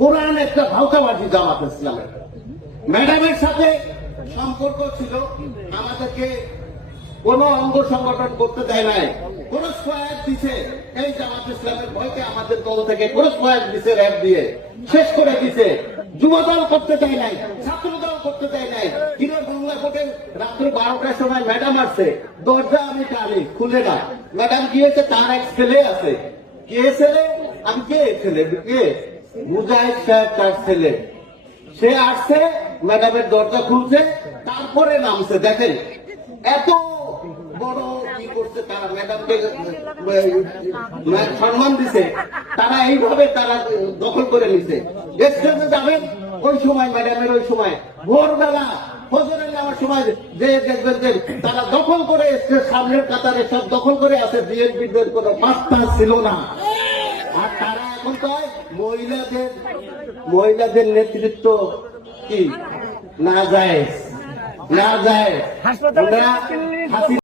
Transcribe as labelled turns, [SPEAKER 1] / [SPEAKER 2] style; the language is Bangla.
[SPEAKER 1] কোরআন একটা ইসলামের। ম্যাডামের সাথে সম্পর্ক ছিল, আমাদেরকে কোন অঙ্গ সংগঠন করতে দেয় নাই। কোন দিছে, এই জামাত ইসলামের ভয়কে আমাদের দল থেকে কোন দিছে র্যাব দিয়ে। শেষ করে দিছে। যুব দল করতে দেয় নাই ছাত্র দল করতে দেয় নাই। বাংলা রাত্র বারোটার সময় ম্যাডাম আসছে, দরজা আমি টানি, খুলে না। ম্যাডাম গিয়েছে, তার এক ছেলে আছে। কে ছেলে আমি কে ছেলে? কে মুজাহিদ সাহেব তার ছেলে। সে আসছে, ম্যাডামের দরজা খুলছে, তারপরে নামছে, দেখেন। এত বড় কি করছে তারা সম্মান দিছে। তারা এইভাবে তারা দখল করে নিছে। যাবেন, ওই সময়, ম্যাডামের ওই সময়। ভোরবেলা, ফজরের নামার সময় যে দেখবেন যে তারা দখল করে, স্টেজ সামনের কাতারে সব দখল করে আছে, বিএনপিদের কোনো পাত্তা ছিল না। আর তারা এখন কয়? মহিলাদের মহিলাদের নেতৃত্ব কি? না যায় না যায়।